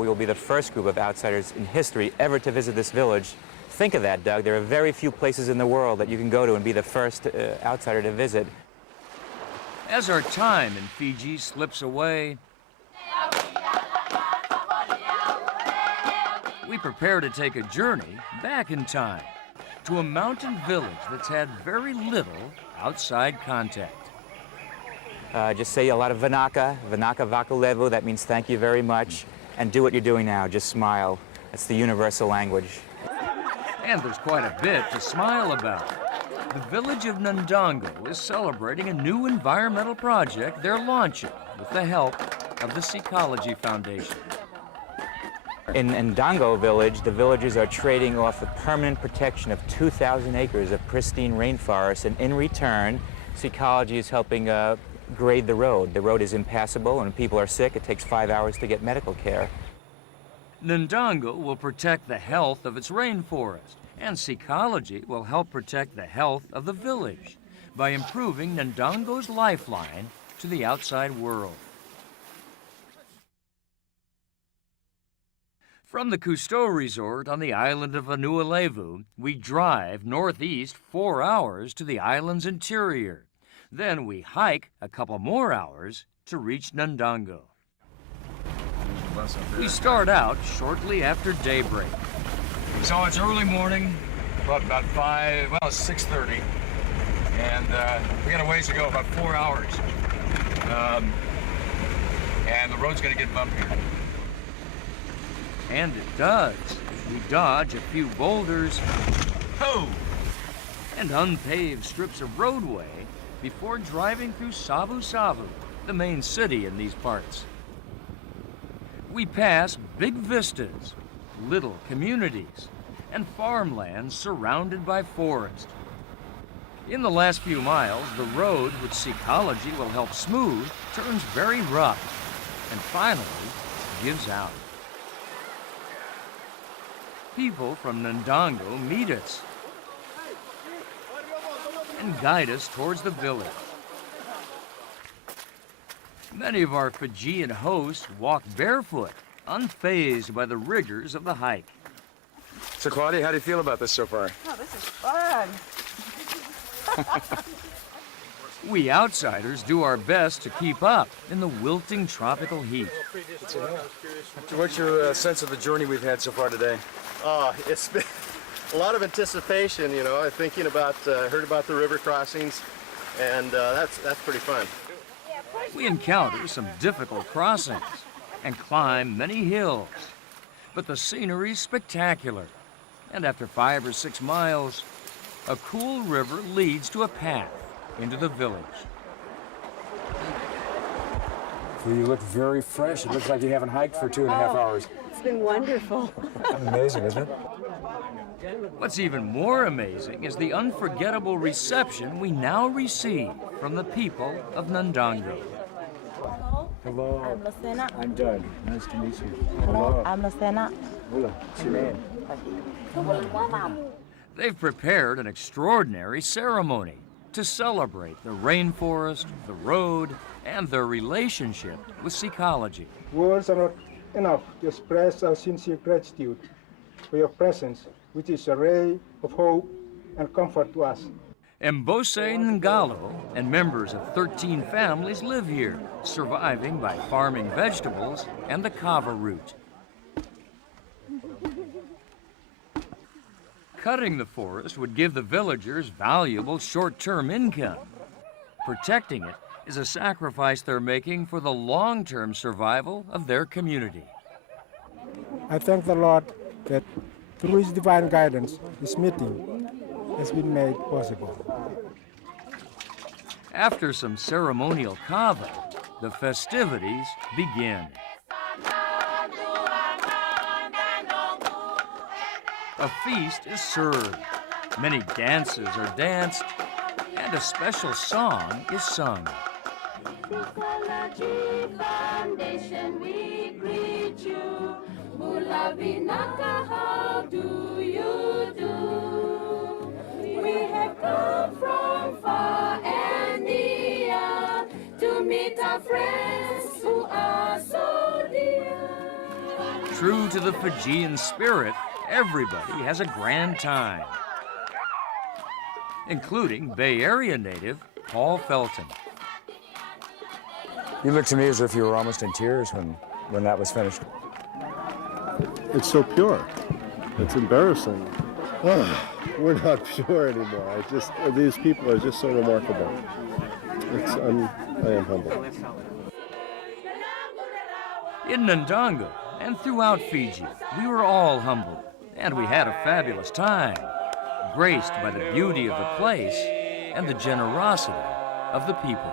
We will be the first group of outsiders in history ever to visit this village. Think of that, Doug. There are very few places in the world that you can go to and be the first outsider to visit. As our time in Fiji slips away, we prepare to take a journey back in time to a mountain village that's had very little outside contact. Just say a lot of Vanaka Vakulevu, that means thank you very much, and do what you're doing now, just smile. That's the universal language. And there's quite a bit to smile about. The village of Ndongo is celebrating a new environmental project they're launching with the help of the Ecology Foundation. In Ndongo village, the villagers are trading off the permanent protection of 2,000 acres of pristine rainforest, and in return, Ecology is helping grade the road. The road is impassable, and when people are sick, it takes 5 hours to get medical care. Ndongo will protect the health of its rainforest, and Ecology will help protect the health of the village by improving Ndongo's lifeline to the outside world. From the Cousteau Resort on the island of Vanuatu, we drive northeast 4 hours to the island's interior. Then we hike a couple more hours to reach Ndongo. We start out shortly after daybreak. So it's early morning, about 5, well, it's 6:30, and we got a ways to go, about 4 hours. And the road's gonna get bumpier. And it does. We dodge a few boulders and unpaved strips of roadway before driving through Savu-Savu, the main city in these parts. We pass big vistas, little communities, and farmlands surrounded by forest. In the last few miles, the road, which Ecology will help smooth, turns very rough and finally gives out. People from Ndongo meet us and guide us towards the village. Many of our Fijian hosts walk barefoot, unfazed by the rigors of the hike. So Claudia, how do you feel about this so far? Oh, this is fun. We outsiders do our best to keep up in the wilting tropical heat. What's your sense of the journey we've had so far today? It's been a lot of anticipation, you know, thinking about, heard about the river crossings, and that's pretty fun. We encounter some difficult crossings and climb many hills, but the scenery's spectacular. And after 5 or 6 miles, a cool river leads to a path into the village. Well, you look very fresh. It looks like you haven't hiked for 2.5 hours. It's been wonderful. Amazing, isn't it? What's even more amazing is the unforgettable reception we now receive from the people of Ndongo. Hello. I'm Lucena. I'm Doug. Nice to meet you. Hello, I'm Lucena. Hola. What's your name? They've prepared an extraordinary ceremony to celebrate the rainforest, the road, and their relationship with Ecology. Words are not enough to express our sincere gratitude for your presence, which is a ray of hope and comfort to us. Mbose Ngalo and members of 13 families live here, surviving by farming vegetables and the kava root. Cutting the forest would give the villagers valuable short-term income. Protecting it is a sacrifice they're making for the long-term survival of their community. I thank the Lord that through His divine guidance, this meeting has been made possible. After some ceremonial kava, the festivities begin. A feast is served, many dances are danced, and a special song is sung. Ecology Foundation, we greet you. Mula Vinaka, how do you do? We have come from far and near to meet our friends who are so dear. True to the Fijian spirit, everybody has a grand time, including Bay Area native Paul Felton. You looked to me as if you were almost in tears when that was finished. It's so pure. It's embarrassing. We're not pure anymore. These people are just so remarkable. I am humbled. In Ndongo and throughout Fiji, we were all humbled, and we had a fabulous time, graced by the beauty of the place and the generosity of the people.